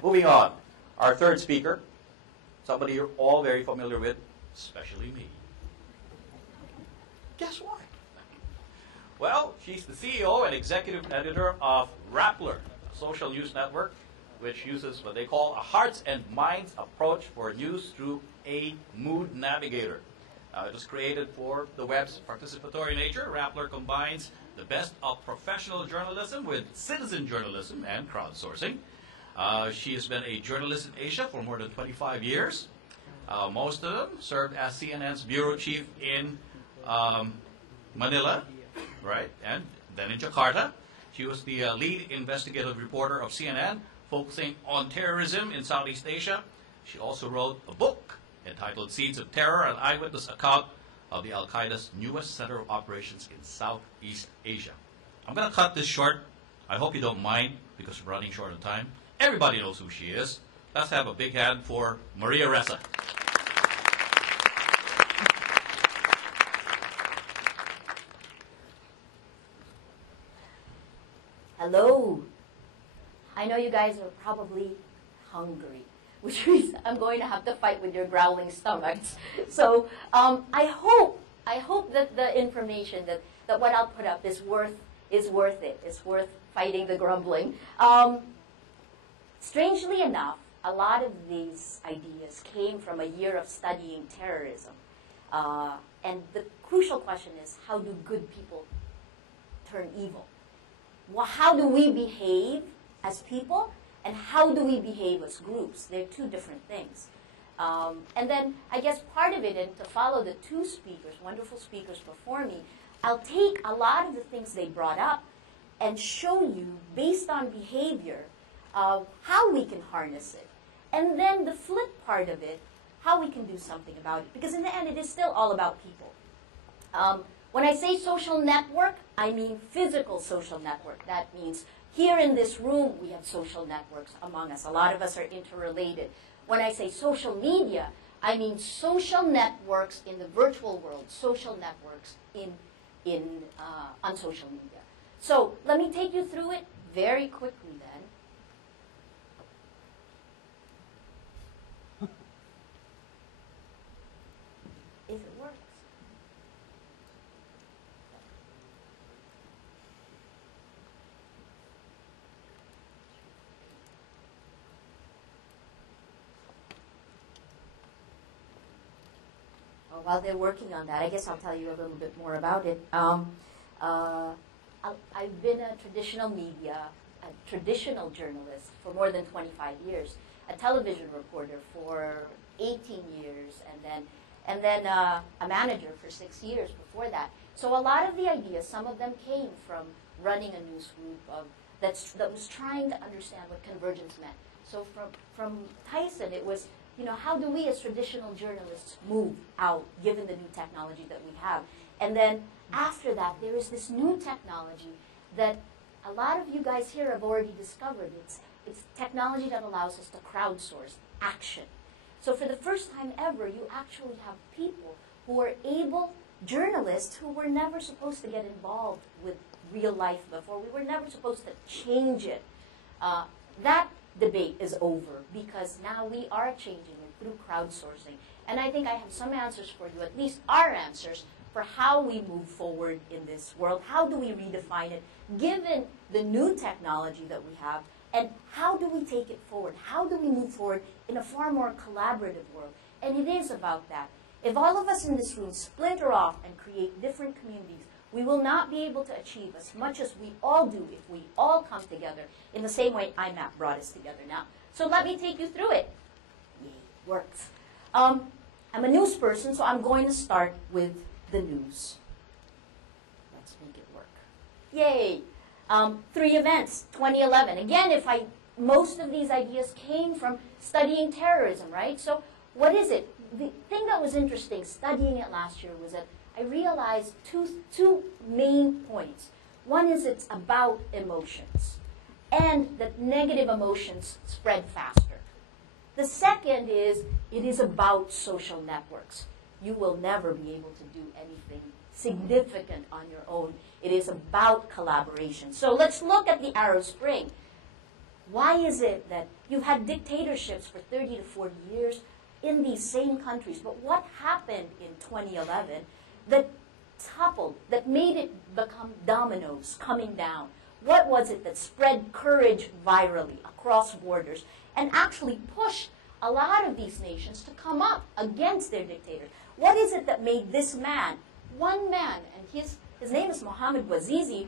Moving on, our third speaker, somebody you're all very familiar with, especially me. Guess what? Well, she's the CEO and executive editor of Rappler, a social news network, which uses what they call a hearts and minds approach for news through a mood navigator. It was created for the web's participatory nature. Rappler combines the best of professional journalism with citizen journalism and crowdsourcing. She has been a journalist in Asia for more than 25 years. Most of them served as CNN's bureau chief in Manila, right, and then in Jakarta. She was the lead investigative reporter of CNN, focusing on terrorism in Southeast Asia. She also wrote a book entitled Seeds of Terror, an eyewitness account of the Al-Qaeda's newest center of operations in Southeast Asia. I'm going to cut this short. I hope you don't mind, because we're running short on time. Everybody knows who she is. Let's have a big hand for Maria Ressa. Hello. I know you guys are probably hungry, which means I'm going to have to fight with your growling stomachs. So I hope that the information that what I'll put up is worth it. It's worth fighting the grumbling. Strangely enough, a lot of these ideas came from a year of studying terrorism. And the crucial question is, how do good people turn evil? Well, how do we behave as people, and how do we behave as groups? They're two different things. And then I guess part of it, and to follow the two speakers, wonderful speakers before me, I'll take a lot of the things they brought up and show you, based on behavior, how we can harness it. And then the flip part of it, how we can do something about it. Because in the end, it is still all about people. When I say social network, I mean physical social network. That means here in this room, we have social networks among us. A lot of us are interrelated. When I say social media, I mean social networks in the virtual world, social networks on social media. So let me take you through it very quickly then. If it works. While they're working on that, I guess I'll tell you a little bit more about it. I've been a traditional journalist for more than 25 years, a television reporter for 18 years, and then a manager for 6 years before that. So a lot of the ideas, some of them came from running a news group that was trying to understand what convergence meant. So from Tyson, it was, how do we as traditional journalists move out, given the new technology that we have? And then after that, there is this new technology that a lot of you guys here have already discovered. It's technology that allows us to crowdsource action. So for the first time ever, you actually have people who are journalists who were never supposed to get involved with real life before. We were never supposed to change it. That debate is over, because now we are changing it through crowdsourcing. And I think I have some answers for you, at least our answers, for how we move forward in this world. How do we redefine it, given the new technology that we have, and how do we take it forward? How do we move forward in a far more collaborative world? And it is about that. If all of us in this room splinter off and create different communities, we will not be able to achieve as much as we all do if we all come together in the same way IMAP brought us together now. So let me take you through it. Yay, works. I'm a news person, so I'm going to start with the news. Let's make it work. Yay. 3 events, 2011. Again, most of these ideas came from studying terrorism, right? So what is it? The thing that was interesting studying it last year was that I realized two main points. One is it's about emotions, and that negative emotions spread faster. The second is it is about social networks. You will never be able to do anything significant on your own. It is about collaboration. So let's look at the Arab Spring. Why is it that you've had dictatorships for 30 to 40 years in these same countries, but what happened in 2011 that toppled, that made it become dominoes coming down? What was it that spread courage virally across borders and actually pushed a lot of these nations to come up against their dictators? What is it that made this man, one man, and his name is Mohamed Bouazizi,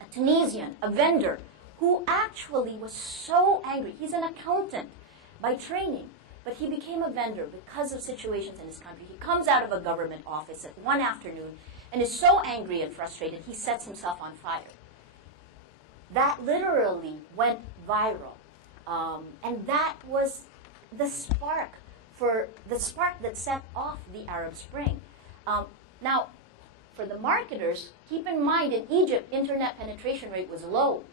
a Tunisian, a vendor, who actually was so angry. He's an accountant by training, but he became a vendor because of situations in his country. He comes out of a government office at one afternoon and is so angry and frustrated, he sets himself on fire. That literally went viral. And that was the spark that set off the Arab Spring. Now, for the marketers, keep in mind in Egypt, internet penetration rate was low.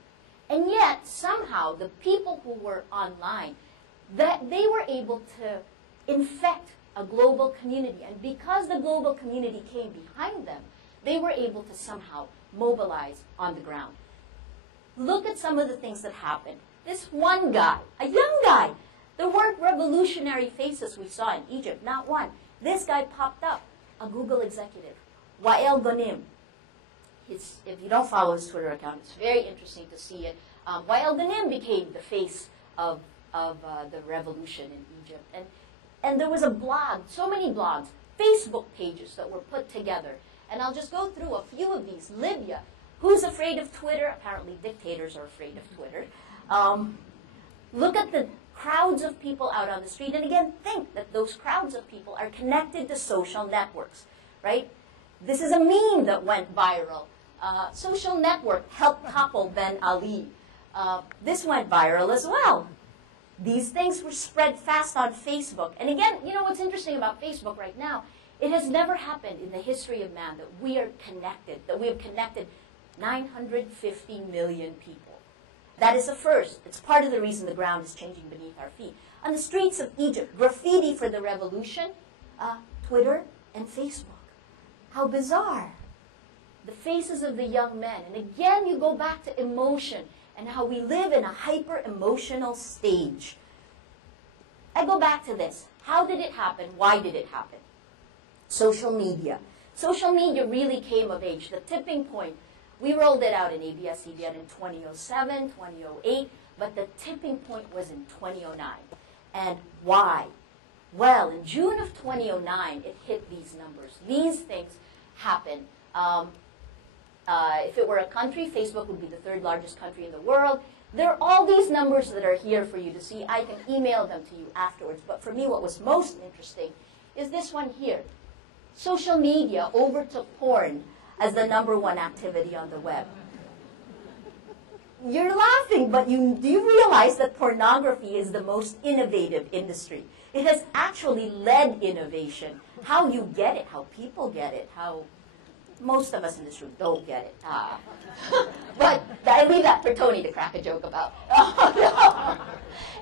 And yet, somehow, the people who were online, that they were able to infect a global community. And because the global community came behind them, they were able to somehow mobilize on the ground. Look at some of the things that happened. This one guy, a young guy, there weren't revolutionary faces we saw in Egypt, not one. This guy popped up, a Google executive, Wael Ghanim. If you don't follow his Twitter account, it's very interesting to see it. Wael Ghanim became the face of the revolution in Egypt. And there was a blog, so many blogs, Facebook pages that were put together. And I'll just go through a few of these. Libya, who's afraid of Twitter? Apparently dictators are afraid of Twitter. Look at the crowds of people out on the street. And again, think that those crowds of people are connected to social networks, right? This is a meme that went viral. Social network helped topple Ben Ali. This went viral as well. These things were spread fast on Facebook. And again, you know what's interesting about Facebook right now? It has never happened in the history of man that we are connected, that we have connected 950 million people. That is a first. It's part of the reason the ground is changing beneath our feet. On the streets of Egypt, graffiti for the revolution, Twitter and Facebook. How bizarre. The faces of the young men. And again, you go back to emotion and how we live in a hyper-emotional stage. I go back to this. How did it happen? Why did it happen? Social media. Social media really came of age. The tipping point, we rolled it out in ABS-CBN in 2007, 2008, but the tipping point was in 2009. And why? Well, in June of 2009, it hit these numbers. These things happen. If it were a country, Facebook would be the third largest country in the world. There are all these numbers that are here for you to see. I can email them to you afterwards. But for me, what was most interesting is this one here. Social media overtook porn as the #1 activity on the web. You're laughing, but do you realize that pornography is the most innovative industry? It has actually led innovation. How you get it, how people get it, how most of us in this room don't get it. But I leave that for Tony to crack a joke about.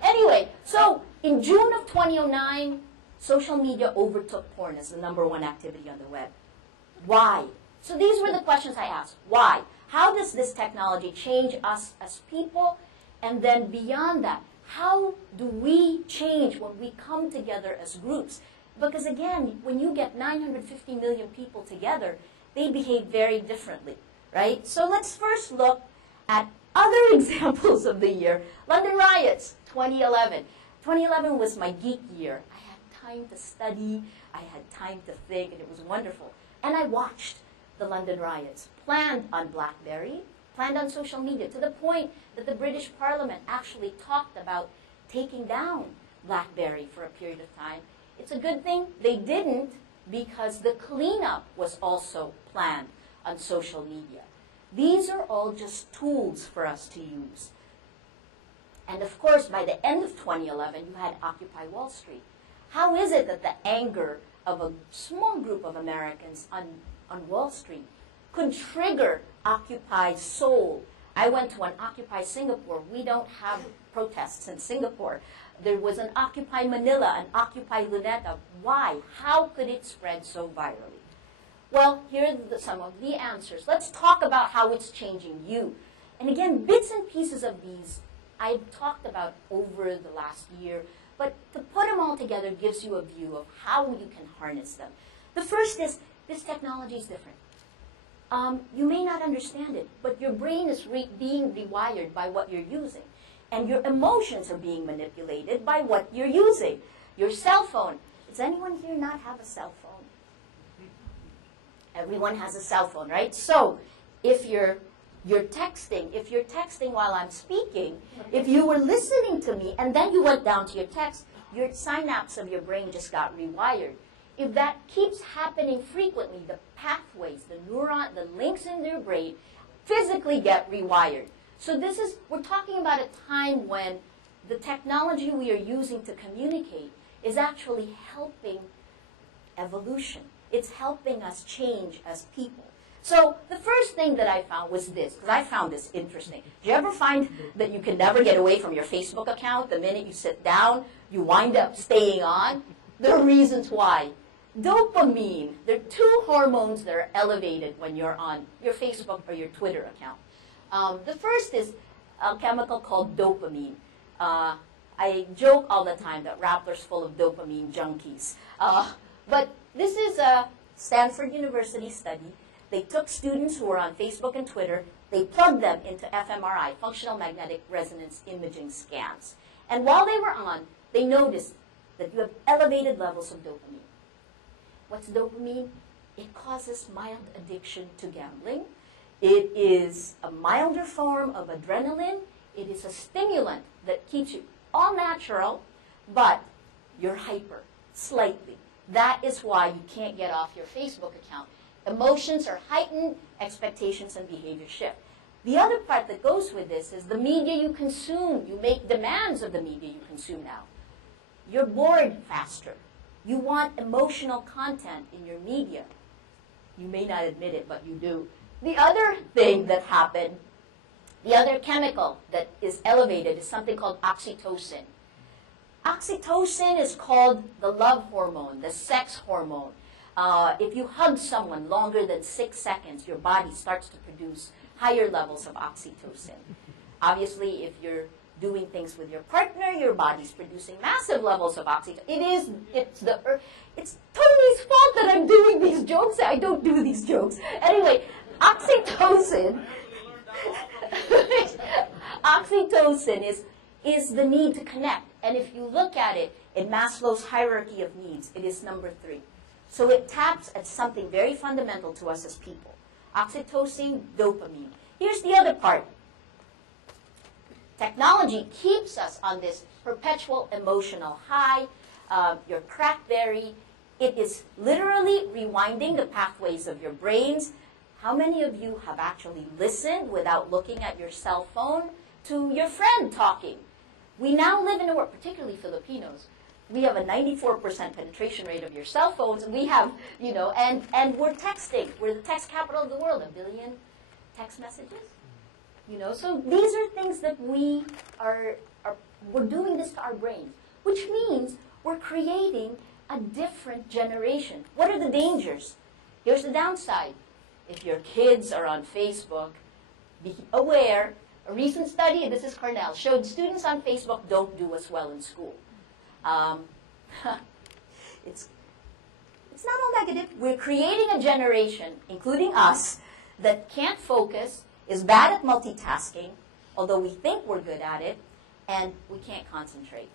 Anyway, so in June of 2009, social media overtook porn as the #1 activity on the web. Why? So these were the questions I asked. Why? How does this technology change us as people? And then beyond that, how do we change when we come together as groups? Because again, when you get 950 million people together, they behave very differently, right? So let's first look at other examples of the year. London riots, 2011. 2011 was my geek year. I had time to study, I had time to think, and it was wonderful. And I watched the London riots, planned on BlackBerry, planned on social media, to the point that the British Parliament actually talked about taking down BlackBerry for a period of time. It's a good thing they didn't, because the cleanup was also planned on social media. These are all just tools for us to use. And of course, by the end of 2011, you had Occupy Wall Street. How is it that the anger of a small group of Americans on Wall Street could trigger Occupy Seoul? I went to an Occupy Singapore. We don't have protests in Singapore. There was an Occupy Manila, an Occupy Luneta. Why? How could it spread so virally? Well, here are some of the answers. Let's talk about how it's changing you. And again, bits and pieces of these I've talked about over the last year, but to put them all together gives you a view of how you can harness them. The first is, this technology is different. You may not understand it, but your brain is being rewired by what you're using. And your emotions are being manipulated by what you're using. Your cell phone. Does anyone here not have a cell phone? Everyone has a cell phone, right? So if you're texting while I'm speaking, if you were listening to me and then you went down to your text, your synapse of your brain just got rewired. If that keeps happening frequently, the pathways, the links in your brain physically get rewired. So we're talking about a time when the technology we are using to communicate is actually helping evolution. It's helping us change as people. So the first thing that I found was this, because I found this interesting. Do you ever find that you can never get away from your Facebook account? The minute you sit down, you wind up staying on? There are reasons why. Dopamine. There are two hormones that are elevated when you're on your Facebook or your Twitter account. The first is a chemical called dopamine. I joke all the time that Rappler's full of dopamine junkies. But this is a Stanford University study. They took students who were on Facebook and Twitter. They plugged them into fMRI, functional magnetic resonance imaging scans. And while they were on, they noticed that you have elevated levels of dopamine. What's dopamine? It causes mild addiction to gambling. It is a milder form of adrenaline. It is a stimulant that keeps you all natural, but you're hyper, slightly. That is why you can't get off your Facebook account. Emotions are heightened, expectations and behavior shift. The other part that goes with this is the media you consume. You make demands of the media you consume now. You're bored faster. You want emotional content in your media. You may not admit it, but you do. The other thing that happened, the other chemical that is elevated is something called oxytocin. Oxytocin is called the love hormone, the sex hormone. If you hug someone longer than 6 seconds, your body starts to produce higher levels of oxytocin. Obviously, if you're doing things with your partner, your body's producing massive levels of oxytocin. It's Tony's fault that I'm doing these jokes. I don't do these jokes. Anyway, oxytocin, oxytocin is the need to connect. And if you look at it in Maslow's hierarchy of needs, it is number 3. So it taps at something very fundamental to us as people. Oxytocin, dopamine. Here's the other part. Technology keeps us on this perpetual emotional high. Your crackberry. It is literally rewinding the pathways of your brains. How many of you have actually listened without looking at your cell phone to your friend talking? We now live in a world, particularly Filipinos, we have a 94% penetration rate of your cell phones, and we have, and we're texting. We're the text capital of the world, 1 billion text messages. So these are things that we're doing this to our brains, which means we're creating a different generation. What are the dangers? Here's the downside. If your kids are on Facebook, be aware. A recent study, this is Cornell, showed students on Facebook don't do as well in school. It's not all negative. We're creating a generation, including us, that can't focus, is bad at multitasking, although we think we're good at it, and we can't concentrate,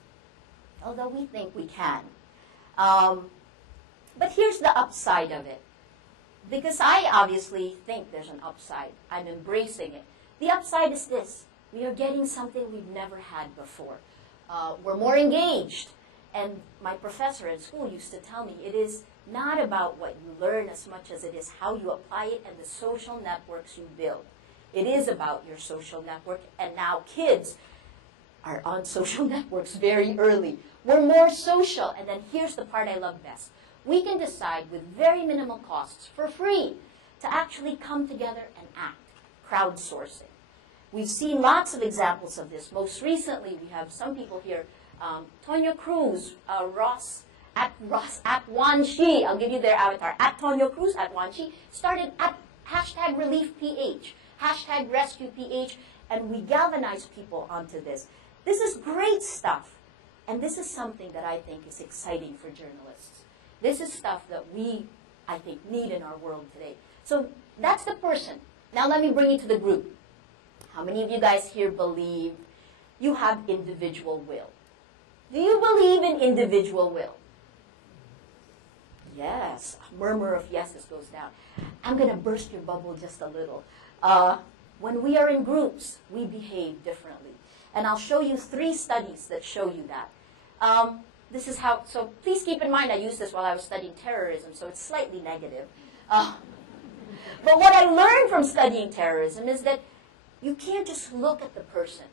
although we think we can. But here's the upside of it. Because I obviously think there's an upside. I'm embracing it. The upside is this. We are getting something we've never had before. We're more engaged. And my professor in school used to tell me it is not about what you learn as much as it is how you apply it and the social networks you build. It is about your social network. And now kids are on social networks very early. We're more social. And then here's the part I love best. We can decide with very minimal costs for free to actually come together and act. Crowdsourcing. We've seen lots of examples of this. Most recently, we have some people here. Tonyo Cruz, Ross at Wanshi, I'll give you their avatar, at Tonyo Cruz, at Wanshi, started at #ReliefPH, #RescuePH, and we galvanize people onto this. This is great stuff. And this is something that I think is exciting for journalists. This is stuff that we, I think, need in our world today. So that's the person. Now let me bring you to the group. How many of you guys here believe you have individual will? Do you believe in individual will? Yes. A murmur of yeses goes down. I'm going to burst your bubble just a little. When we are in groups, we behave differently. And I'll show you 3 studies that show you that. This is how, so please keep in mind I used this while I was studying terrorism, so it's slightly negative. But what I learned from studying terrorism is that you can't just look at the person.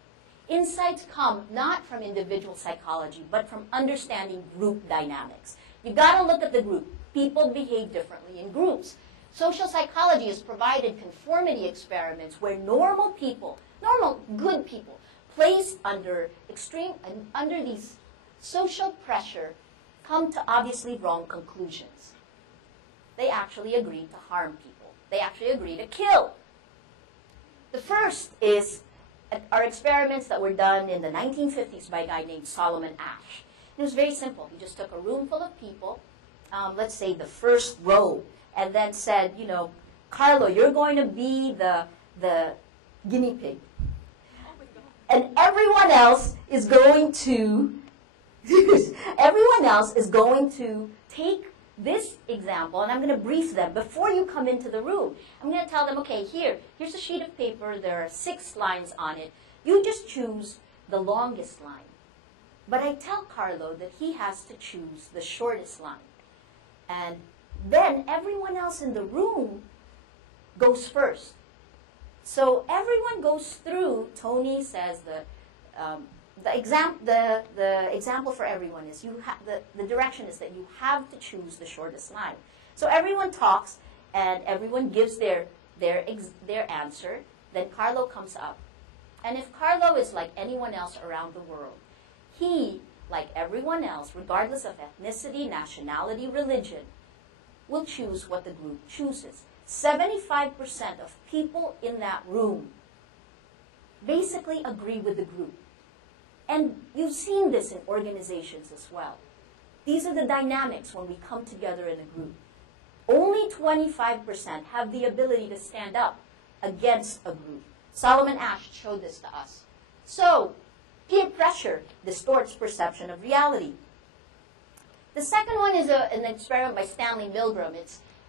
Insights come not from individual psychology, but from understanding group dynamics. You've got to look at the group. People behave differently in groups. Social psychology has provided conformity experiments where normal people, normal, good people, placed under these social pressure, come to obviously wrong conclusions. They actually agree to harm people. They actually agree to kill. The first are experiments that were done in the 1950s by a guy named Solomon Asch. It was very simple. He just took a room full of people, let's say the first row, and then said, you know, Carlo, you're going to be the guinea pig. And everyone else is going to take this example, and I'm going to brief them before you come into the room. I'm going to tell them, okay, here's a sheet of paper. There are 6 lines on it. You just choose the longest line. But I tell Carlo that he has to choose the shortest line. And then everyone else in the room goes first. So everyone goes through. Tony says the example for everyone is the direction is that you have to choose the shortest line. So everyone talks and everyone gives their answer. Then Carlo comes up. And if Carlo is like anyone else around the world, he, like everyone else, regardless of ethnicity, nationality, religion, will choose what the group chooses. 75% of people in that room basically agree with the group. And you've seen this in organizations as well. These are the dynamics when we come together in a group. Only 25% have the ability to stand up against a group. Solomon Asch showed this to us. So, peer pressure distorts perception of reality. The second one is an experiment by Stanley Milgram.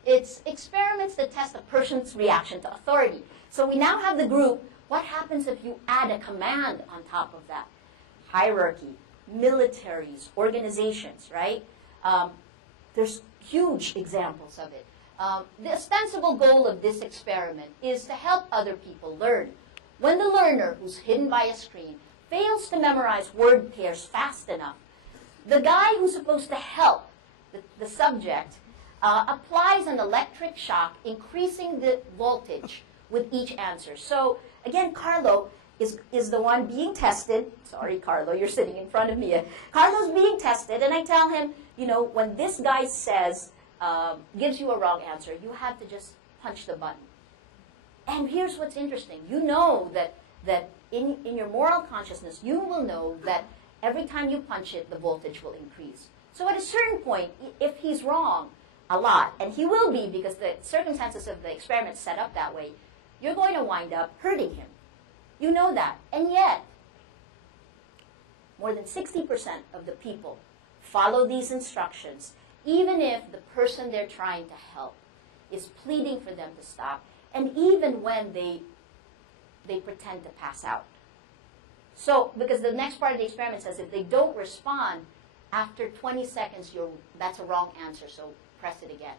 It's experiments that test a person's reaction to authority. So we now have the group. What happens if you add a command on top of that? Hierarchy, militaries, organizations, right? There's huge examples of it. The ostensible goal of this experiment is to help other people learn. When the learner, who's hidden by a screen, fails to memorize word pairs fast enough, the guy who's supposed to help the subject applies an electric shock, increasing the voltage with each answer. So again, Carlo is the one being tested. Sorry, Carlo, you're sitting in front of me. Carlo's being tested, and I tell him, you know, when this guy says, gives you a wrong answer, you have to just punch the button. And here's what's interesting. You know that in your moral consciousness, you will know that every time you punch it, the voltage will increase. So at a certain point, if he's wrong a lot, and he will be because the circumstances of the experiment set up that way, you're going to wind up hurting him. You know that. And yet, more than 60% of the people follow these instructions, even if the person they're trying to help is pleading for them to stop, and even when they pretend to pass out. So, because the next part of the experiment says if they don't respond, after 20 seconds, that's a wrong answer, so press it again.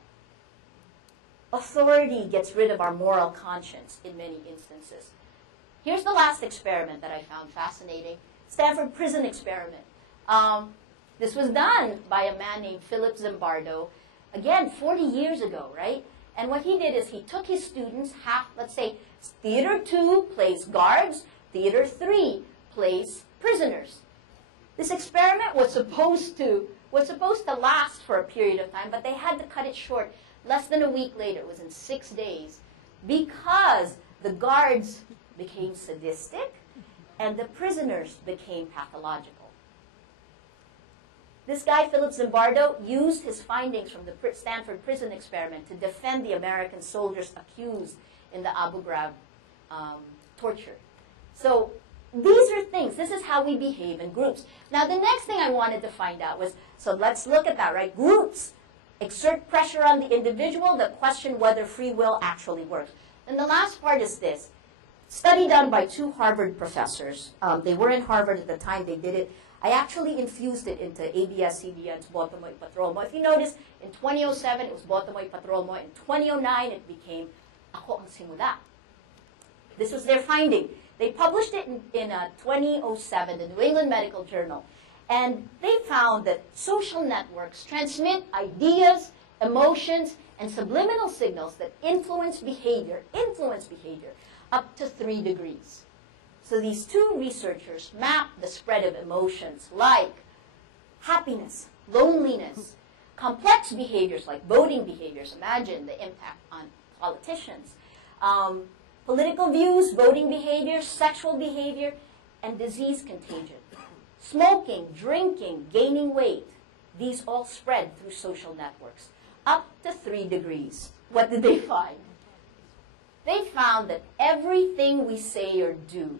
Authority gets rid of our moral conscience in many instances. Here's the last experiment that I found fascinating. Stanford prison experiment. This was done by a man named Philip Zimbardo, again, 40 years ago, right? And what he did is he took his students, let's say, Theater 2 plays guards, Theater 3 plays prisoners. This experiment was supposed to last for a period of time, but they had to cut it short. Less than a week later, it was in 6 days, because the guards became sadistic, and the prisoners became pathological. This guy, Philip Zimbardo, used his findings from the Stanford prison experiment to defend the American soldiers accused in the Abu Ghraib torture. So these are things. This is how we behave in groups. Now, the next thing I wanted to find out was, so let's look at that, right? Groups exert pressure on the individual that question whether free will actually works. And the last part is this. Study done by 2 Harvard professors. They were in Harvard at the time they did it. I actually infused it into ABS-CBN's Boto Mo'y Patrol Mo. If you notice, in 2007, it was Boto Mo'y Patrol Mo. In 2009, it became Ako Ang Simula. This was their finding. They published it in 2007, the New England Medical Journal. And they found that social networks transmit ideas, emotions, and subliminal signals that influence behavior up to 3 degrees. So these 2 researchers mapped the spread of emotions like happiness, loneliness, complex behaviors like voting behaviors. Imagine the impact on politicians. Political views, voting behavior, sexual behavior, and disease contagion. Smoking, drinking, gaining weight, these all spread through social networks, up to 3 degrees. What did they find? They found that everything we say or do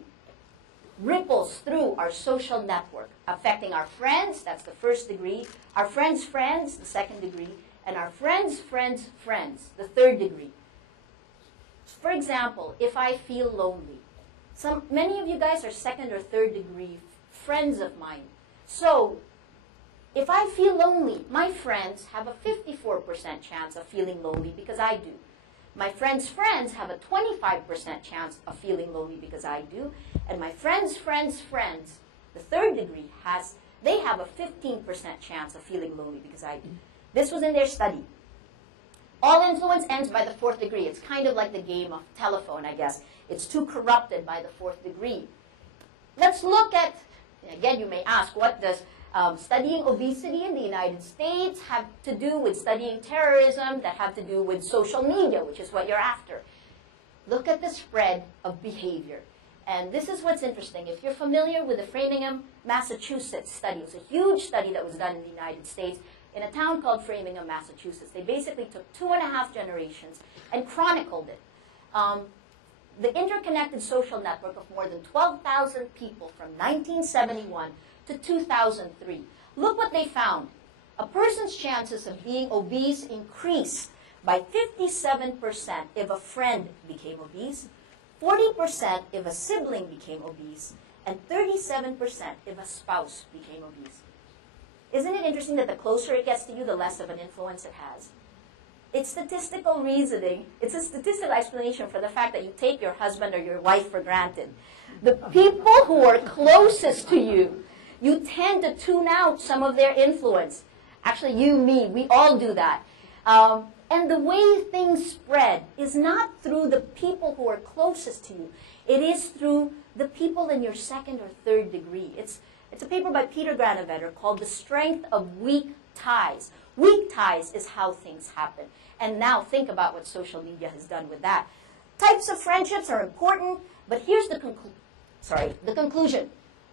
ripples through our social network, affecting our friends, that's the 1st degree, our friends' friends, the 2nd degree, and our friends' friends' friends, the 3rd degree. For example, if I feel lonely, many of you guys are 2nd or 3rd degree friends of mine. So, if I feel lonely, my friends have a 54% chance of feeling lonely because I do. My friends' friends have a 25% chance of feeling lonely because I do. And my friends' friends' friends, the 3rd degree, they have a 15% chance of feeling lonely because I do. This was in their study. All influence ends by the 4th degree. It's kind of like the game of telephone, I guess. It's too corrupted by the 4th degree. Let's look at, again, you may ask, what does studying obesity in the United States have to do with studying terrorism that have to do with social media, which is what you're after? Look at the spread of behavior. And this is what's interesting. If you're familiar with the Framingham, Massachusetts study, it was a huge study that was done in the United States in a town called Framingham, Massachusetts. They basically took 2.5 generations and chronicled it. The interconnected social network of more than 12,000 people from 1971 to 2003. Look what they found. A person's chances of being obese increased by 57% if a friend became obese, 40% if a sibling became obese, and 37% if a spouse became obese. Isn't it interesting that the closer it gets to you, the less of an influence it has? It's statistical reasoning. It's a statistical explanation for the fact that you take your husband or your wife for granted. The people who are closest to you, you tend to tune out some of their influence. Actually, you, me, we all do that. And the way things spread is not through the people who are closest to you. It is through the people in your 2nd or 3rd degree. It's a paper by Peter Granovetter called The Strength of Weak Ties. Weak ties is how things happen. And now think about what social media has done with that. Types of friendships are important, but here's the conclusion.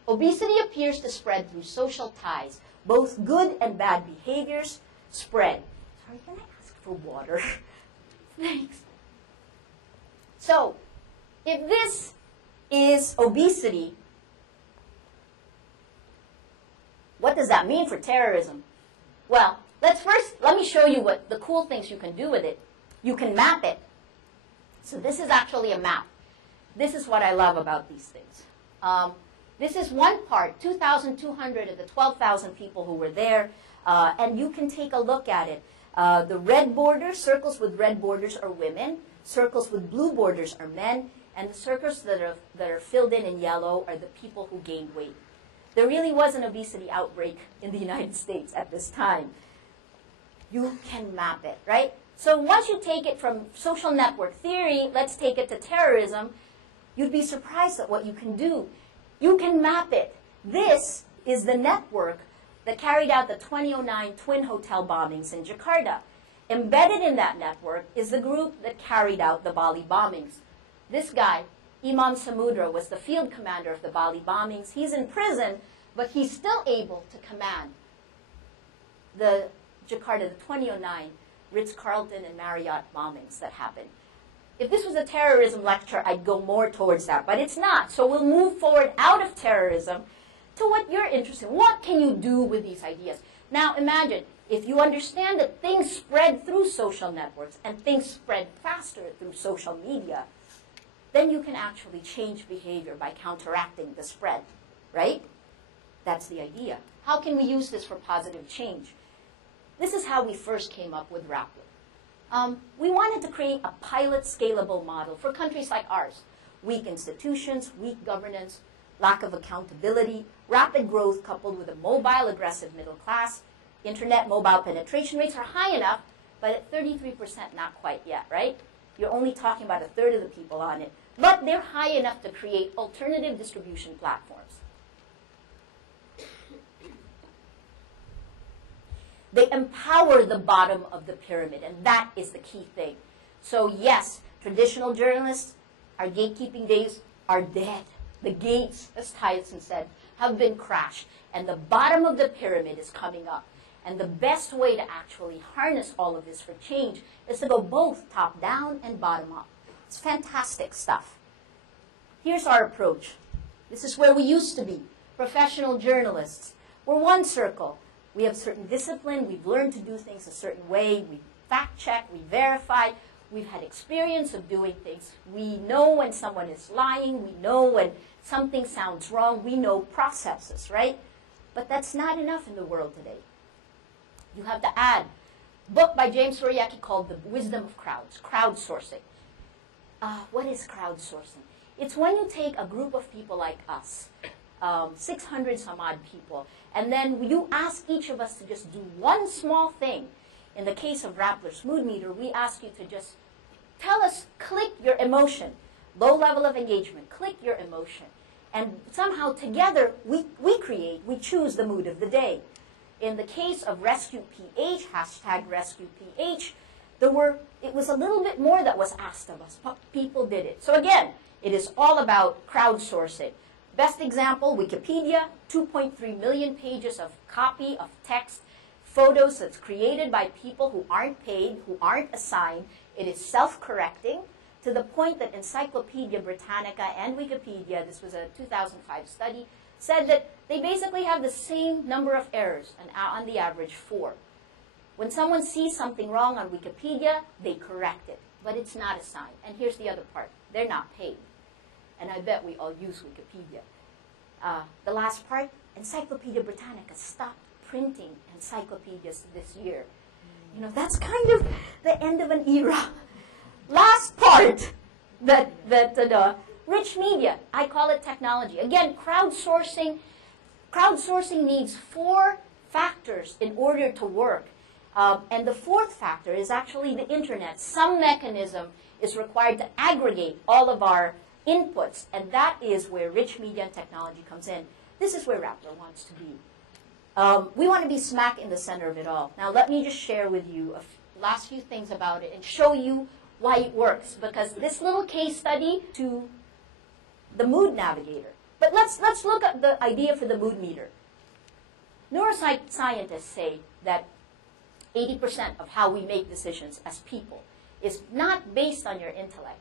Obesity appears to spread through social ties. Both good and bad behaviors spread. Sorry, can I ask for water? Thanks. So, if this is obesity, what does that mean for terrorism? Well, let me show you what the cool things you can do with it. You can map it. So this is actually a map. This is what I love about these things. This is one part, 2,200 of the 12,000 people who were there, and you can take a look at it. The red borders, circles with red borders are women, circles with blue borders are men, and the circles that are filled in yellow are the people who gained weight. There really was an obesity outbreak in the United States at this time. You can map it, right? So once you take it from social network theory, let's take it to terrorism, you'd be surprised at what you can do. You can map it. This is the network that carried out the 2009 Twin Hotel bombings in Jakarta. Embedded in that network is the group that carried out the Bali bombings. This guy, Imam Samudra was the field commander of the Bali bombings. He's in prison, but he's still able to command the Jakarta, the 2009 Ritz-Carlton and Marriott bombings that happened. If this was a terrorism lecture, I'd go more towards that, but it's not. So we'll move forward out of terrorism to what you're interested in. What can you do with these ideas? Now imagine, if you understand that things spread through social networks and things spread faster through social media, then you can actually change behavior by counteracting the spread, right? That's the idea. How can we use this for positive change? This is how we first came up with Rappler. We wanted to create a pilot scalable model for countries like ours. Weak institutions, weak governance, lack of accountability, rapid growth coupled with a mobile, aggressive middle class. Internet mobile penetration rates are high enough, but at 33%, not quite yet, right? You're only talking about a third of the people on it. But they're high enough to create alternative distribution platforms. They empower the bottom of the pyramid, and that is the key thing. So yes, traditional journalists, our gatekeeping days are dead. The gates, as Tyson said, have been crashed, and the bottom of the pyramid is coming up. And the best way to actually harness all of this for change is to go both top down and bottom up. It's fantastic stuff. Here's our approach. This is where we used to be. Professional journalists. We're one circle. We have certain discipline. We've learned to do things a certain way. We fact check. We verify. We've had experience of doing things. We know when someone is lying. We know when something sounds wrong. We know processes, right? But that's not enough in the world today. You have to add a book by James Suriaki called The Wisdom of Crowds, crowdsourcing. What is crowdsourcing? It's when you take a group of people like us, 600 some odd people, and then you ask each of us to just do one small thing. In the case of Rappler's mood meter, we ask you to just tell us, click your emotion, low level of engagement, click your emotion. And somehow together we choose the mood of the day. In the case of Rescue PH, hashtag Rescue PH, it was a little bit more that was asked of us, but people did it. So again, it is all about crowdsourcing. Best example, Wikipedia, 2.3 million pages of copy of text, photos that's created by people who aren't paid, who aren't assigned. It is self-correcting to the point that Encyclopedia Britannica and Wikipedia, this was a 2005 study, said that they basically have the same number of errors, and on the average 4. When someone sees something wrong on Wikipedia, they correct it, but it's not assigned. And here's the other part. They're not paid. And I bet we all use Wikipedia. The last part, Encyclopedia Britannica stopped printing encyclopedias this year. You know, that's kind of the end of an era. Last part, rich media, I call it technology. Again, crowdsourcing needs 4 factors in order to work. And the 4th factor is actually the internet. Some mechanism is required to aggregate all of our inputs, and that is where rich media and technology comes in. This is where Rappler wants to be. We want to be smack in the center of it all. Now let me just share with you last few things about it and show you why it works, because this little case study to the mood navigator. But let's look at the idea for the mood meter. Neuroscientists say that 80% of how we make decisions as people is not based on your intellect.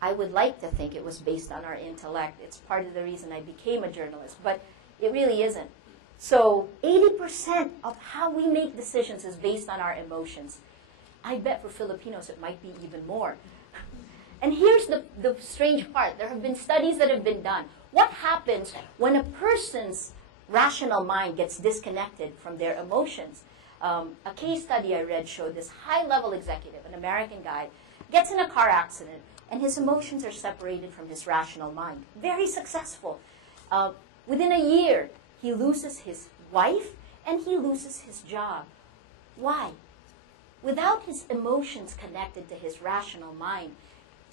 I would like to think it was based on our intellect. It's part of the reason I became a journalist, but it really isn't. So 80% of how we make decisions is based on our emotions. I bet for Filipinos it might be even more. And here's the strange part. There have been studies that have been done. What happens when a person's rational mind gets disconnected from their emotions? A case study I read showed this high-level executive, an American guy, gets in a car accident, and his emotions are separated from his rational mind. Very successful. Within a year, he loses his wife, and he loses his job. Why? Without his emotions connected to his rational mind,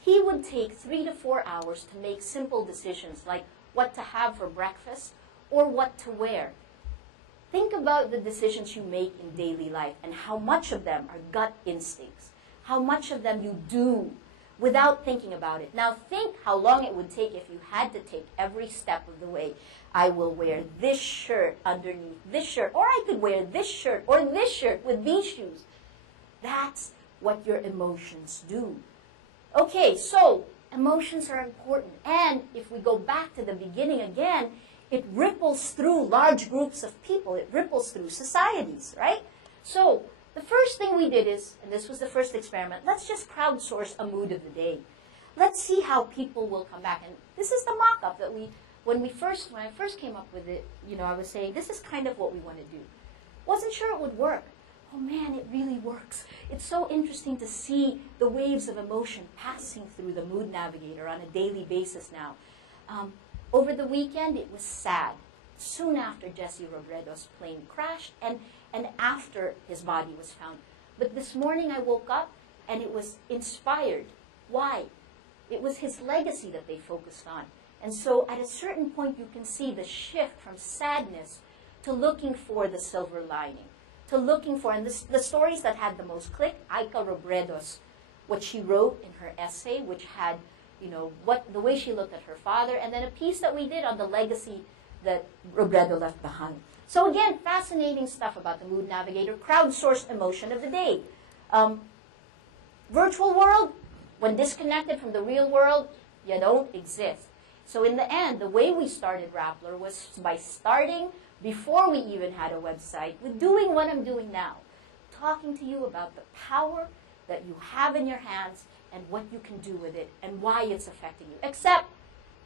he would take 3 to 4 hours to make simple decisions like what to have for breakfast or what to wear. Think about the decisions you make in daily life and how much of them are gut instincts, how much of them you do without thinking about it. Now think how long it would take if you had to take every step of the way. I will wear this shirt underneath this shirt, or I could wear this shirt or this shirt with these shoes. That's what your emotions do. Okay, so emotions are important. And if we go back to the beginning again, it ripples through large groups of people. It ripples through societies, right? So the first thing we did is, and this was the first experiment, let's just crowdsource a mood of the day. Let's see how people will come back. And this is the mock-up that when I first came up with it, I was saying, this is kind of what we want to do. Wasn't sure it would work. Oh man, it really works. It's so interesting to see the waves of emotion passing through the Mood Navigator on a daily basis now. Over the weekend, it was sad. Soon after Jesse Robredo's plane crashed and after his body was found. But this morning I woke up and it was inspired. Why? It was his legacy that they focused on. And so at a certain point you can see the shift from sadness to looking for the silver lining. To looking for, and the stories that had the most click, Aika Robredo's, what she wrote in her essay, which had, the way she looked at her father, and then a piece that we did on the legacy that Robredo left behind. So again, fascinating stuff about the Mood Navigator, crowdsourced emotion of the day. Virtual world, when disconnected from the real world, you don't exist. So in the end, the way we started Rappler was by starting before we even had a website, with doing what I'm doing now, talking to you about the power that you have in your hands and what you can do with it and why it's affecting you. Except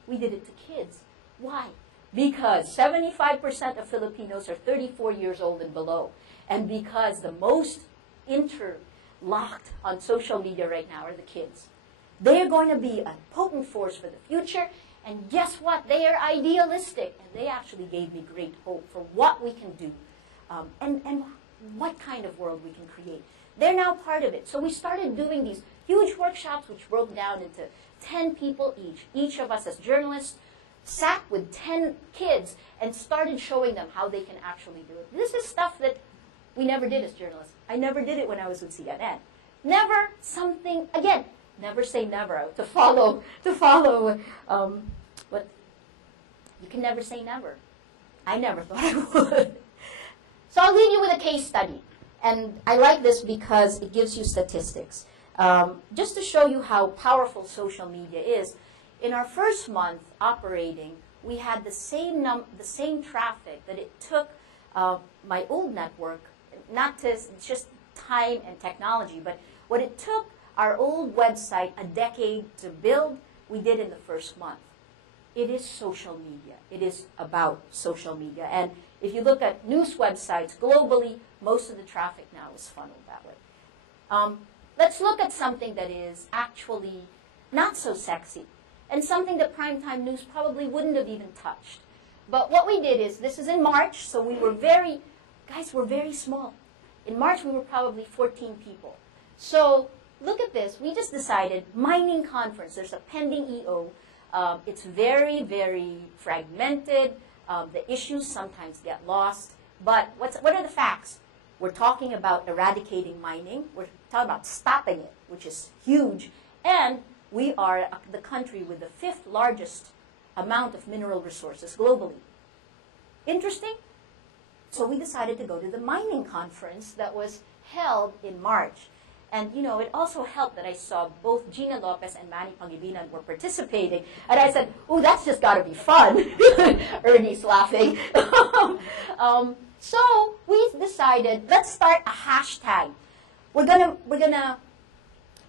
we did it to kids. Why? Because 75% of Filipinos are 34 years old and below. And because the most interlocked on social media right now are the kids. They are going to be a potent force for the future. And guess what? They are idealistic. And they actually gave me great hope for what we can do and what kind of world we can create. They're now part of it. So we started doing these huge workshops which broke down into 10 people each. Each of us as journalists sat with 10 kids and started showing them how they can actually do it. This is stuff that we never did as journalists. I never did it when I was with CNN. Never something, again, never say never. To follow what you can never say never. I never thought I would. So I'll leave you with a case study. And I like this because it gives you statistics. Just to show you how powerful social media is, in our first month operating, we had the same traffic that it took my old network, not to just time and technology, but what it took our old website a decade to build, we did in the first month. It is social media. It is about social media. And if you look at news websites globally, most of the traffic now is funneled that way. Let's look at something that is actually not so sexy and something that primetime news probably wouldn't have even touched. But what we did is, this is in March, so we were we're very small. In March, we were probably 14 people. So look at this. We just decided, mining conference. There's a pending EO. It's very, very fragmented. The issues sometimes get lost. But what are the facts? We're talking about eradicating mining. We're talking about stopping it, which is huge. And we are the country with the 5th largest amount of mineral resources globally. Interesting? So we decided to go to the mining conference that was held in March. And, it also helped that I saw both Gina Lopez and Manny Pangilinan were participating. And I said, oh, that's just got to be fun. Ernie's laughing. So we decided, let's start a hashtag. We're gonna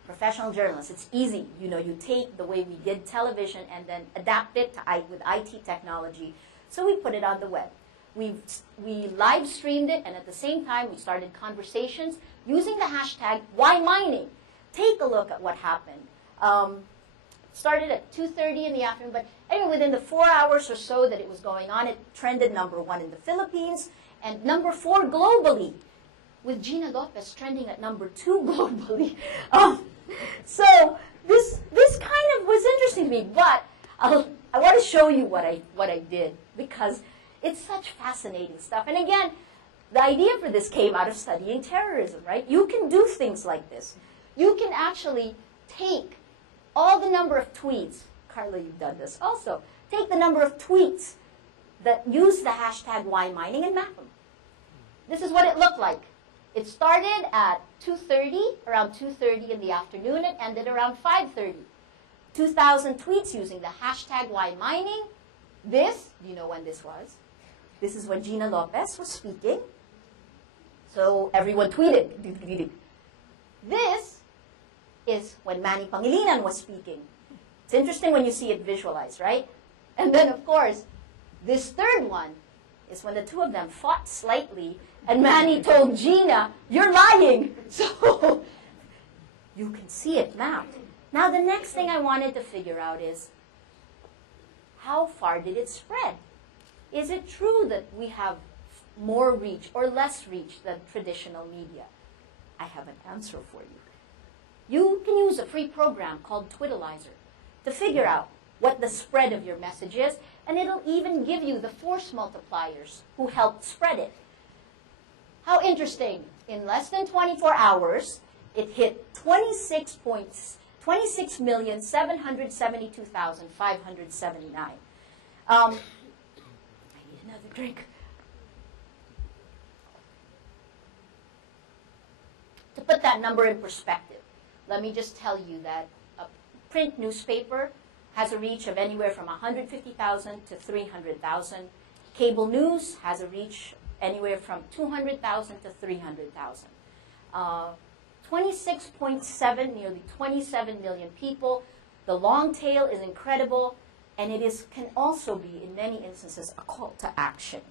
professional journalists, it's easy. You take the way we did television and then adapt it with IT technology. So we put it on the web. We live streamed it, and at the same time, we started conversations using the hashtag, why mining? Take a look at what happened. Started at 2:30 in the afternoon, but anyway, within the 4 hours or so that it was going on, it trended #1 in the Philippines and #4 globally, with Gina Lopez trending at #2 globally. So this kind of was interesting to me, but I want to show you what I did, because it's such fascinating stuff. And again, the idea for this came out of studying terrorism, right? You can do things like this. You can actually take all the number of tweets. Carla, you've done this also. Take the number of tweets that use the hashtag why mining and map them. This is what it looked like. It started at 2:30, around 2:30 in the afternoon. It ended around 5:30. 2,000 tweets using the hashtag why mining. This, do you know when this was? This is when Gina Lopez was speaking. So everyone tweeted. This is when Manny Pangilinan was speaking. It's interesting when you see it visualized, right? And then, of course, this third one is when the two of them fought slightly, and Manny told Gina, "You're lying." So you can see it mapped. Now, the next thing I wanted to figure out is, how far did it spread? Is it true that we have more reach or less reach than traditional media? I have an answer for you. You can use a free program called Twittalizer to figure out what the spread of your message is, and it'll even give you the force multipliers who helped spread it. How interesting. In less than 24 hours, it hit 26,772,579. I need another drink. To put that number in perspective, let me just tell you that a print newspaper has a reach of anywhere from 150,000 to 300,000. Cable news has a reach anywhere from 200,000 to 300,000. 26.7, nearly 27 million people. The long tail is incredible, and it can also be, in many instances, a call to action.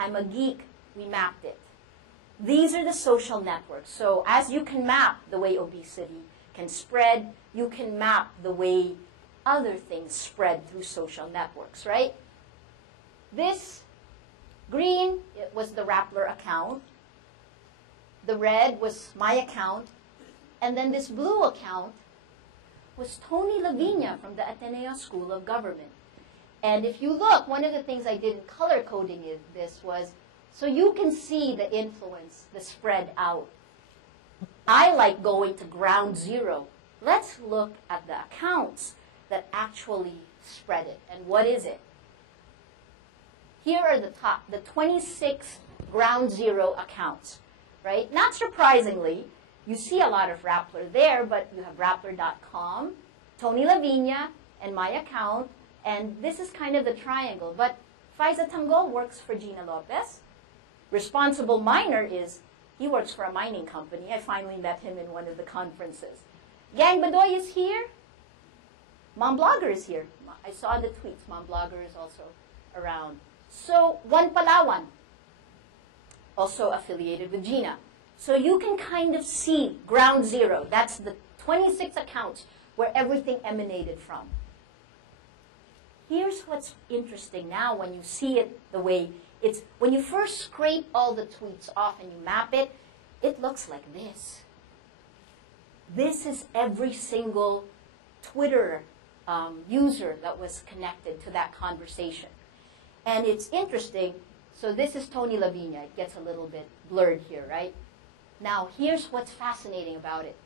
I'm a geek. We mapped it. These are the social networks. So as you can map the way obesity can spread, you can map the way other things spread through social networks, right? This green, it was the Rappler account. The red was my account. And then this blue account was Tony Lavinia from the Ateneo School of Government. And if you look, one of the things I did in color coding this was, so you can see the influence, the spread out. I like going to ground zero. Let's look at the accounts that actually spread it. And what is it? Here are the 26 ground zero accounts, right? Not surprisingly, you see a lot of Rappler there, but you have Rappler.com, Tony Lavinia, and my account, and this is kind of the triangle. But Faiza Tanggol works for Gina Lopez. Responsible Miner he works for a mining company. I finally met him in one of the conferences. Gang Badoy is here. Mom Blogger is here. I saw the tweets. Mom Blogger is also around. So, One Palawan, also affiliated with Gina. So you can kind of see ground zero. That's the 26 accounts where everything emanated from. Here's what's interesting now when you see it the way it's, when you first scrape all the tweets off and you map it, it looks like this. This is every single Twitter user that was connected to that conversation. And it's interesting. So this is Tony Lavinia. It gets a little bit blurred here, right? Now, here's what's fascinating about it.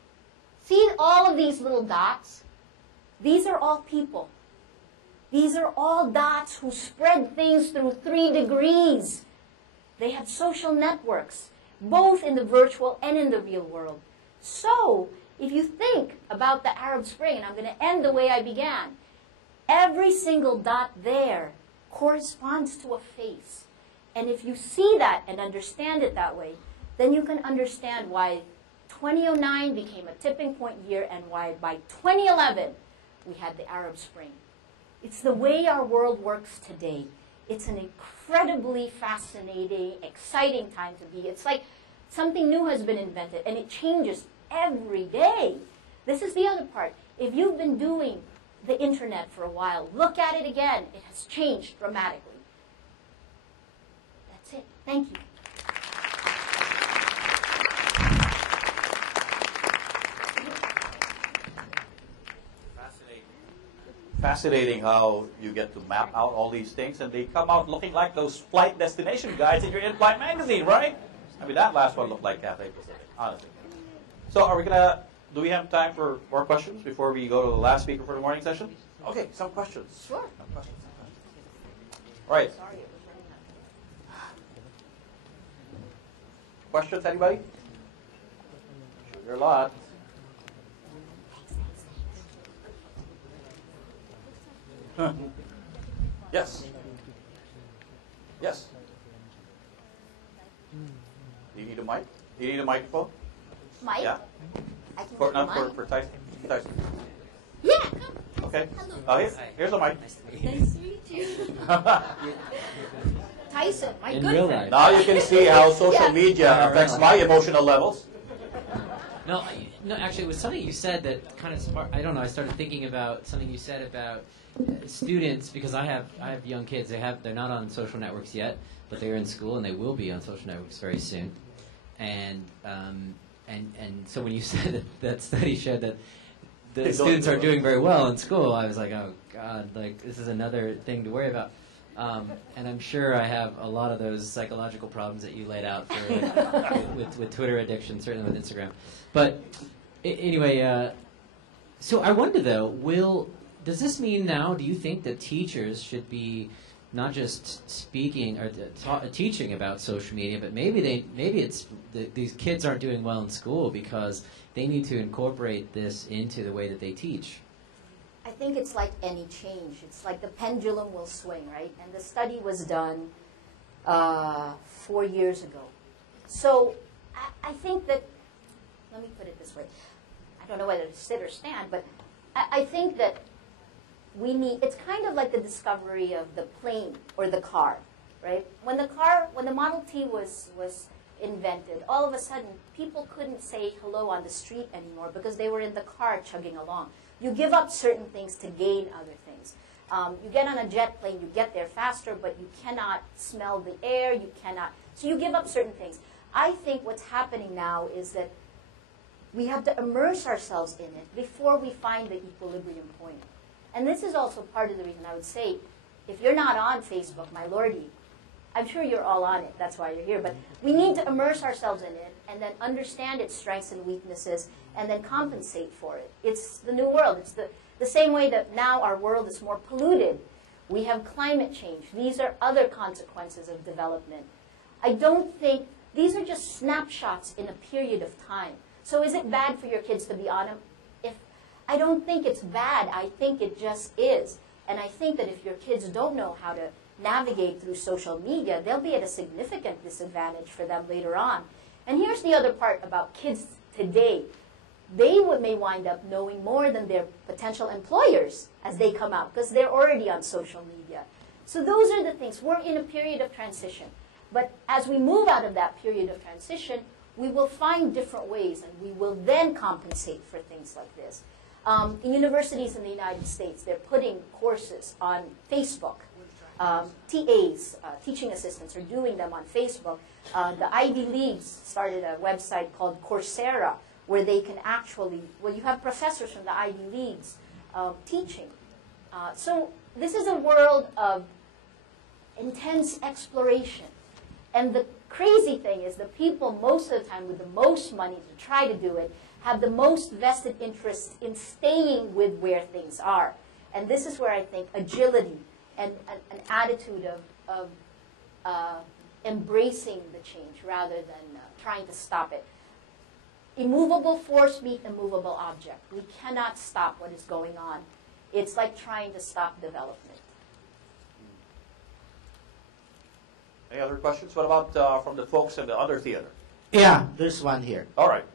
See all of these little dots? These are all people. These are all dots who spread things through 3 degrees. They have social networks, both in the virtual and in the real world. So, if you think about the Arab Spring, and I'm going to end the way I began, every single dot there corresponds to a face. And if you see that and understand it that way, then you can understand why 2009 became a tipping point year and why by 2011 we had the Arab Spring. It's the way our world works today. It's an incredibly fascinating, exciting time to be. It's like something new has been invented, and it changes every day. This is the other part. If you've been doing the internet for a while, look at it again. It has changed dramatically. That's it. Thank you. Fascinating how you get to map out all these things, and they come out looking like those flight destination guides in your in-flight magazine, right? I mean, that last one looked like Cathay Pacific, honestly. So are we going to do we have time for more questions before we go to the last speaker for the morning session? Okay, some questions. Sure. Some questions. All right. Sorry, it was running out. Questions, anybody? Sure, there are a lot. Yes. Yes. Do you need a mic? Do you need a microphone? Mike? Yeah. I can For, get the not for, mic. for Tyson. Tyson. Yeah, come. Okay. Hello. Here's a mic. Nice to meet you. Tyson, my In good real friend. life. Now you can see how social Yeah. media affects my emotional levels. No, actually, it was something you said that kind of sparked. I don't know. I started thinking about something you said about students, because I have young kids. They're not on social networks yet, but they're in school and they will be on social networks very soon. And so when you said that study showed that the students are doing very well in school, I was like, oh God, like this is another thing to worry about. And I'm sure I have a lot of those psychological problems that you laid out for, with Twitter addiction, certainly with Instagram. But anyway, so I wonder though, does this mean now, do you think that teachers should be not just speaking or teaching about social media, but maybe these kids aren't doing well in school because they need to incorporate this into the way that they teach? I think it's like any change. It's like the pendulum will swing, right? And the study was done 4 years ago. So I think that, let me put it this way. I don't know whether to sit or stand, but I think that it's kind of like the discovery of the plane or the car, right? When the Model T was invented, all of a sudden people couldn't say hello on the street anymore because they were in the car chugging along. You give up certain things to gain other things. You get on a jet plane, you get there faster, but you cannot smell the air, so you give up certain things. I think what's happening now is that we have to immerse ourselves in it before we find the equilibrium point. And this is also part of the reason I would say, if you're not on Facebook, my lordy, I'm sure you're all on it, that's why you're here, but we need to immerse ourselves in it and then understand its strengths and weaknesses and then compensate for it. It's the new world. It's the same way that now our world is more polluted. We have climate change. These are other consequences of development. I don't think, these are just snapshots in a period of time. So is it bad for your kids to be on them? I don't think it's bad. I think it just is. And I think that if your kids don't know how to navigate through social media, they'll be at a significant disadvantage for them later on. And here's the other part about kids today. They may wind up knowing more than their potential employers as they come out, because they're already on social media. So those are the things. We're in a period of transition. But as we move out of that period of transition, we will find different ways, and we will then compensate for things like this. In universities in the United States, they're putting courses on Facebook. TAs, teaching assistants, are doing them on Facebook. The Ivy Leagues started a website called Coursera, where they can actually, you have professors from the Ivy Leagues teaching. So this is a world of intense exploration. And the crazy thing is the people most of the time with the most money to try to do it have the most vested interest in staying with where things are. And this is where I think agility and an attitude of embracing the change rather than trying to stop it. Immovable force meet immovable object. We cannot stop what is going on. It's like trying to stop development. Any other questions? What about from the folks in the other theater? Yeah, there's one here. All right.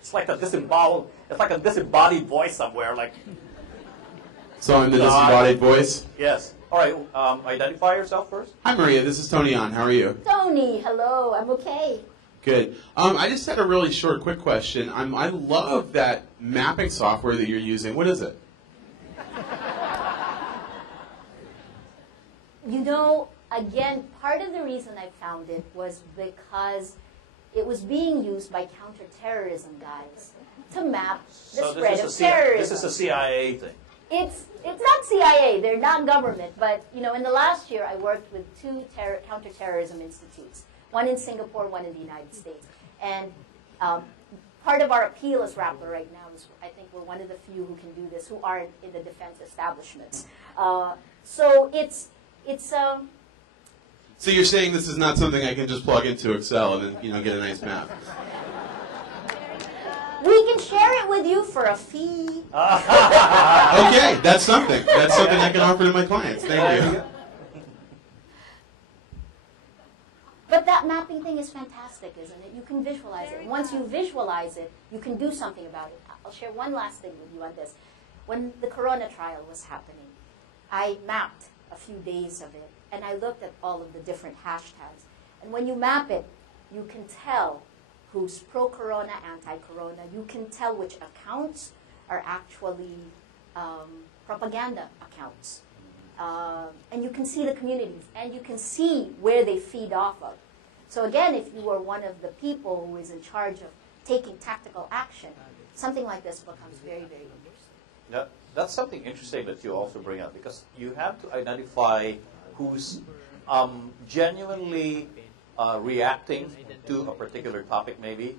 It's like a disembodied voice somewhere. Like, So I'm the disembodied voice. yes. All right. Identify yourself first. Hi, Maria. This is Tony on. How are you? Tony, hello. I'm okay. Good. I just had a really short, quick question. I love that mapping software that you're using. What is it? You know, again, part of the reason I found it was because it was being used by counterterrorism guys to map the spread of terrorism. This is a CIA thing. It's not CIA. They're non-government. But, you know, in the last year, I worked with two counterterrorism institutes, one in Singapore, one in the United States. And Part of our appeal as Rappler right now is I think we're one of the few who can do this, who aren't in the defense establishments. So it's So you're saying this is not something I can just plug into Excel and then get a nice map? we can share it with you for a fee. Okay, that's something. That's something I can offer to my clients. Thank you. But that mapping thing is fantastic, isn't it? You can visualize it. Once you visualize it, you can do something about it. I'll share one last thing with you on this. When the Corona trial was happening, I mapped a few days of it, and I looked at all of the different hashtags. And when you map it, you can tell who's pro-corona, anti-corona. You can tell which accounts are actually propaganda accounts. And you can see the communities, and you can see where they feed off of. So again, if you are one of the people who is in charge of taking tactical action, something like this becomes very, very interesting. Yeah, that's something interesting that you also bring up, because you have to identify who's genuinely reacting to a particular topic maybe,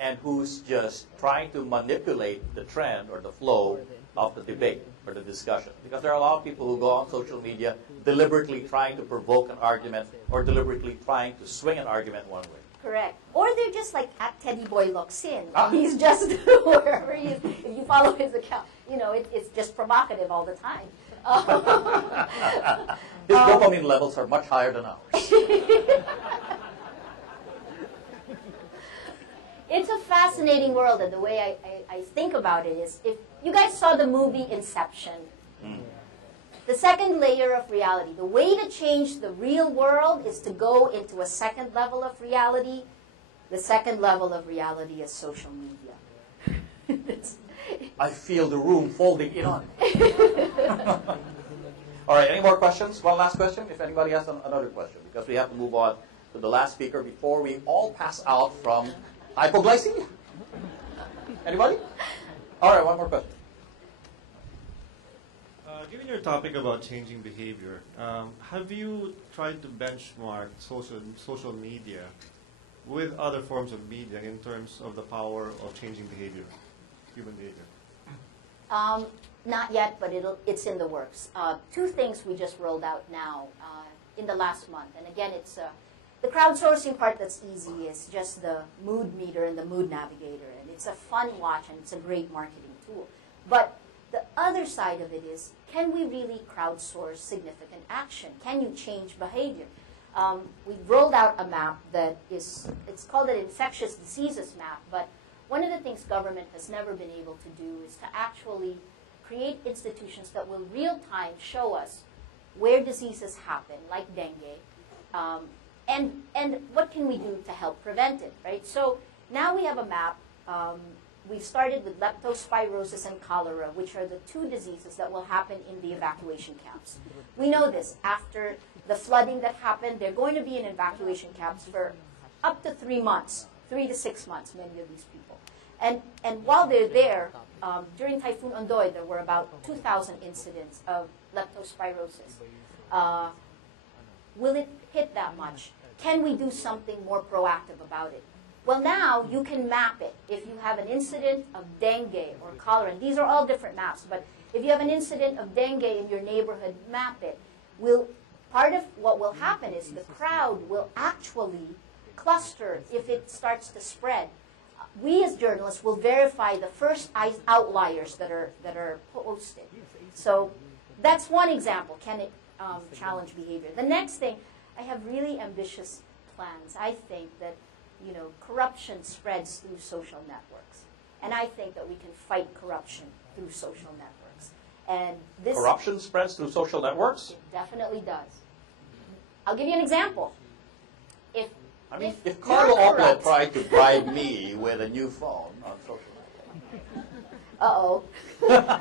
and who's just trying to manipulate the trend or the flow of the debate or the discussion. Because there are a lot of people who go on social media deliberately trying to provoke an argument or deliberately trying to swing an argument one way. Correct. Or they're just like at Teddy Boy looks in. He's just wherever he is. If you follow his account, it's just provocative all the time. His dopamine levels are much higher than ours. It's a fascinating world, and the way I think about it is, if you guys saw the movie Inception, the second layer of reality, the way to change the real world is to go into a second level of reality. The second level of reality is social media. I feel the room folding in on it. All right, any more questions? One last question, if anybody has another question, because we have to move on to the last speaker before we all pass out from hypoglycemia. Anybody? All right, one more question. Given your topic about changing behavior, have you tried to benchmark social media with other forms of media in terms of the power of changing behavior, human behavior? Not yet, but it's in the works. Two things we just rolled out now in the last month. And again, it's the crowdsourcing part that's easy is just the mood meter and the mood navigator. And it's a fun watch, and it's a great marketing tool. But the other side of it is, can we really crowdsource significant action? Can you change behavior? We've rolled out a map that it's called an infectious diseases map, but one of the things government has never been able to do is to actually create institutions that will real-time show us where diseases happen, like dengue, and what can we do to help prevent it, right? So now we have a map. We've started with leptospirosis and cholera, which are the two diseases that will happen in the evacuation camps. We know this. After the flooding that happened, they're going to be in evacuation camps for up to 3 months, 3 to 6 months, many of these people. And while they're there, during Typhoon Ondoy, there were about 2,000 incidents of leptospirosis. Will it hit that much? Can we do something more proactive about it? Well, now you can map it. If you have an incident of dengue or cholera, and these are all different maps, but if you have an incident of dengue in your neighborhood, map it. Part of what will happen is the crowd will actually cluster if it starts to spread. We as journalists will verify the first outliers that are posted. So that's one example. Can it challenge behavior? The next thing, I have really ambitious plans. I think that corruption spreads through social networks. And I think that we can fight corruption through social networks. And this Corruption spreads through social networks? It definitely does. I'll give you an example. If Carlo you're Opel corrupt- tried to bribe me with a new phone on social networks. Uh-oh.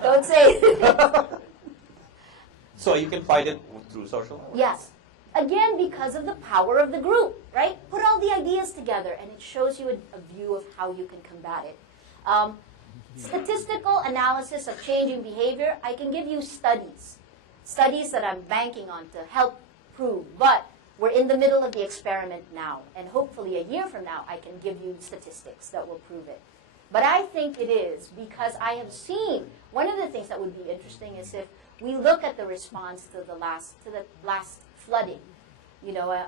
Don't say it. So you can fight it through social networks? Yes. Again, because of the power of the group, right? Put all the ideas together, and it shows you a view of how you can combat it. Statistical analysis of changing behavior, I can give you studies that I'm banking on to help prove. But We're in the middle of the experiment now, and hopefully a year from now I can give you statistics that will prove it. But I think it is because I have seen, one of the things that would be interesting is if we look at the response to the last flooding. You know,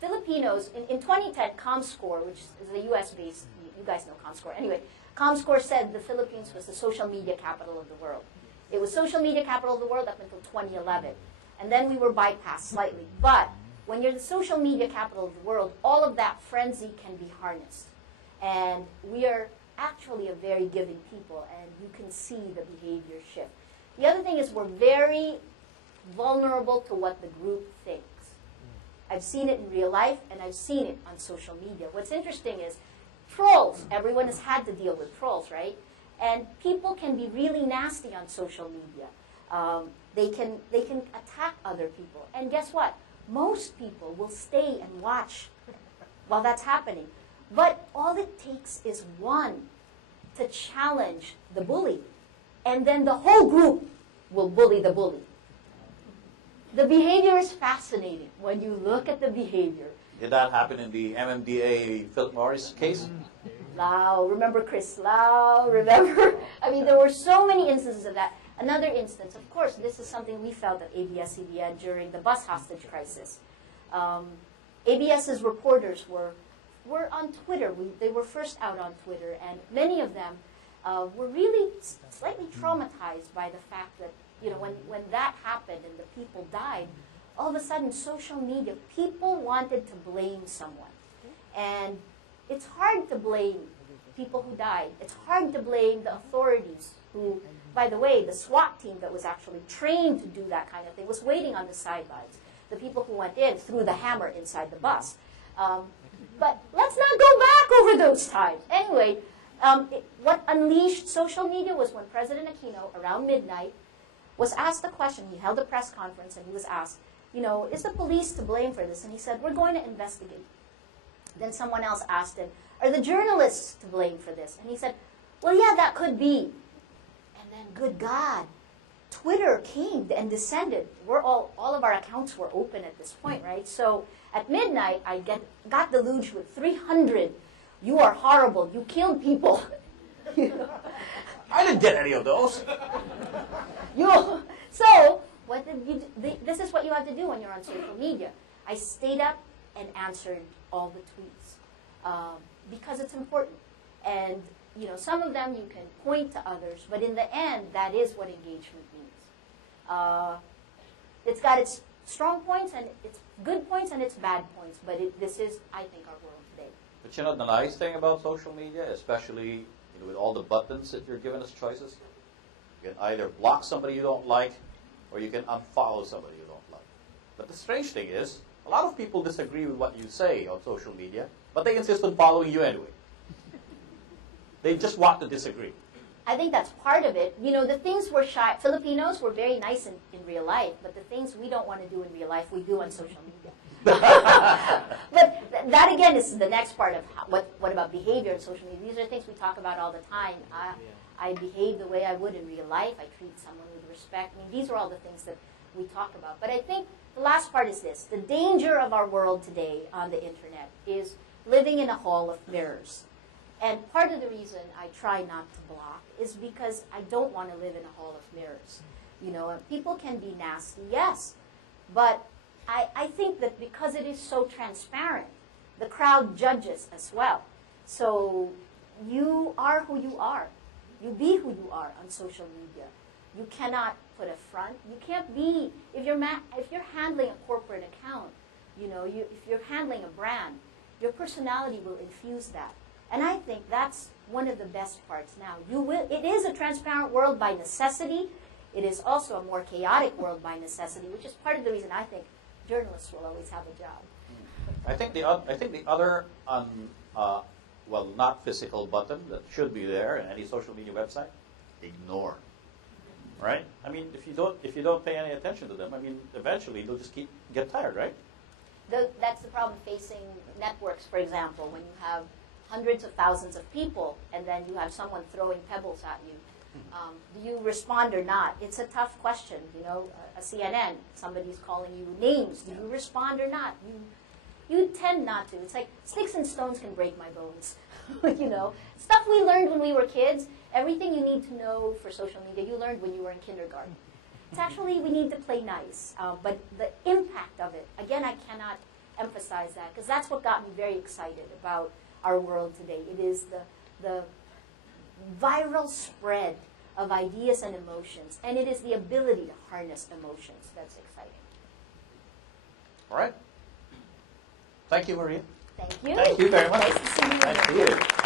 Filipinos, in 2010, ComScore, which is a US-based, you guys know ComScore. Anyway, ComScore said the Philippines was the social media capital of the world. It was social media capital of the world up until 2011. And then we were bypassed slightly. But when you're the social media capital of the world, all of that frenzy can be harnessed. And we are actually a very giving people, and you can see the behavior shift. The other thing is we're very vulnerable to what the group thinks. I've seen it in real life, and I've seen it on social media. What's interesting is trolls. Everyone has had to deal with trolls, right? And people can be really nasty on social media. They can attack other people. And guess what? Most people will stay and watch while that's happening. But all it takes is one to challenge the bully. And then the whole group will bully the bully. The behavior is fascinating when you look at the behavior. Did that happen in the MMDA Philip Morris case? Lau, remember Chris Lau, remember? I mean, there were so many instances of that. Another instance, of course, this is something we felt at ABS-CBN during the bus hostage crisis. ABS's reporters were on Twitter. They were first out on Twitter, and many of them were really slightly traumatized by the fact that, you know, when that happened and the people died, all of a sudden social media, people wanted to blame someone. And it's hard to blame people who died. It's hard to blame the authorities who, by the way, the SWAT team that was actually trained to do that kind of thing was waiting on the sidelines. The people who went in threw the hammer inside the bus. But let's not go back over those times. Anyway, what unleashed social media was when President Aquino, around midnight, was asked a question. He held a press conference and he was asked, you know, is the police to blame for this? And he said, we're going to investigate. Then someone else asked him, are the journalists to blame for this? And he said, well, yeah, that could be. And then, good God, Twitter came and descended. All of our accounts were open at this point, right? So at midnight, I got deluged with 300. You are horrible. You killed people. You know? I didn't get any of those. So what did you do? This is what you have to do when you're on social media. I stayed up and answered all the tweets because it's important. And you know, some of them you can point to others, but in the end, that is what engagement means. It's got its strong points and its good points and its bad points, but this is, I think, our world today. But you know, the nice thing about social media, especially with all the buttons that you're given as choices, you can either block somebody you don't like, or you can unfollow somebody you don't like. But the strange thing is, a lot of people disagree with what you say on social media, but they insist on following you anyway. They just want to disagree. I think that's part of it. You know, the things we're shy, Filipinos, we're very nice in real life, but the things we don't want to do in real life, we do on social media. But that, again, is the next part of what about behavior in social media. These are things we talk about all the time. I behave the way I would in real life. I treat someone with respect. I mean, these are all the things that we talk about. But I think the last part is this. The danger of our world today on the internet is living in a hall of mirrors. And part of the reason I try not to block is because I don't want to live in a hall of mirrors. You know, people can be nasty, yes, but I think that because it is so transparent, the crowd judges as well. So you are who you are. You be who you are on social media. You cannot put a front. You can't be, if you're handling a corporate account, you know, if you're handling a brand, your personality will infuse that. And I think that's one of the best parts now. It is a transparent world by necessity. It is also a more chaotic world by necessity, which is part of the reason I think journalists will always have a job. I think the other, well, not physical button that should be there in any social media website, ignore. Right? I mean, if you don't pay any attention to them, I mean, eventually they'll just get tired, right? That's the problem facing networks, for example, when you have hundreds of thousands of people, and then you have someone throwing pebbles at you. Do you respond or not? It's a tough question. You know, a CNN, somebody's calling you names. Do you respond or not? You tend not to. It's like sticks and stones can break my bones. You know, stuff we learned when we were kids. Everything you need to know for social media, you learned when you were in kindergarten. It's actually, we need to play nice. But the impact of it, again, I cannot emphasize that, because that's what got me very excited about our world today. It is the viral spread of ideas and emotions, and it is the ability to harness emotions that's exciting. All right. Thank you, Maria. Thank you. Thank you very much. Nice to see you. Thank you.